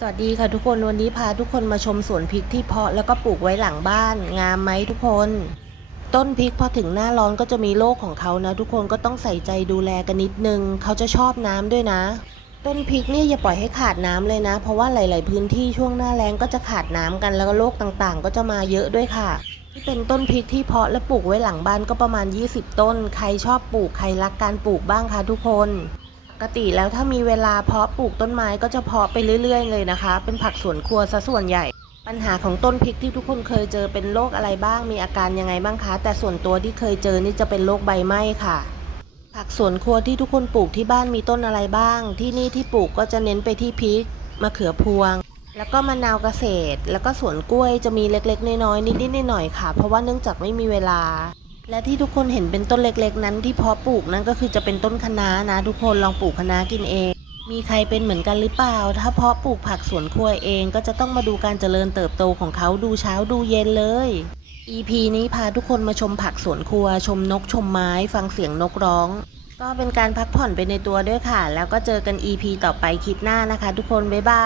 สวัสดีค่ะทุกคนวันนี้พาทุกคนมาชมสวนพริกที่เพาะแล้วก็ปลูกไว้หลังบ้าน งามไหมทุกคน ต้นพริกพอถึงหน้าร้อนก็จะมีโรคของเขานะ ทุกคนก็ต้องใส่ใจดูแลกันนิดนึงเขาจะชอบน้ำด้วยนะ ต้นพริกเนี่ยอย่าปล่อยให้ขาดน้ำเลยนะ เพราะว่าหลาย ๆ พื้นที่ช่วงหน้าแล้งก็จะขาดน้ำกันแล้วก็โรคต่างๆ ก็จะมาเยอะด้วยค่ะที่เป็นต้นพริกที่เพาะและปลูกไว้หลังบ้านก็ประมาณ 20 ต้น ใครชอบปลูกใครรักการปลูกบ้างคะทุกคน กติแล้วถ้ามีเวลาเพาะปลูกต้นไม้ก็จะเพาะไปเรื่อย ๆ เลยนะคะ เป็นผักสวนครัวซะส่วนใหญ่ ปัญหาของต้นพริกที่ทุกคนเคยเจอเป็นโรคอะไรบ้าง มีอาการยังไงบ้างคะ แต่ส่วนตัวที่เคยเจอนี่จะเป็นโรคใบไหม้ค่ะผักสวนครัวที่ทุกคนปลูกที่บ้านมีต้นอะไรบ้าง ที่นี่ที่ปลูกก็จะเน้นไปที่พริกมะเขือพวง แล้วก็มะนาวเกษตร แล้วก็สวนกล้วยจะมีเล็กๆ น้อยๆนิดๆหน่อยๆค่ะ เพราะว่าเนื่องจากไม่มีเวลา และที่ทุกคนเห็นเป็นต้นเล็กๆ นั้นที่เพาะปลูกนั้นก็คือจะเป็นต้นคะน้านะ ทุกคนลองปลูกคะน้ากินเอง มีใครเป็นเหมือนกันหรือเปล่า ถ้าเพาะปลูกผักสวนครัวเองก็จะต้องมาดูการเจริญเติบโตของเขาดูเช้าดูเย็นเลย EP นี้พาทุกคนมาชมผักสวนครัว ชมนกชมไม้ ฟังเสียงนกร้อง ก็เป็นการพักผ่อนไปในตัวด้วยค่ะ แล้วก็เจอกัน EP ต่อไปคลิปหน้านะคะ ทุกคนบ๊ายบาย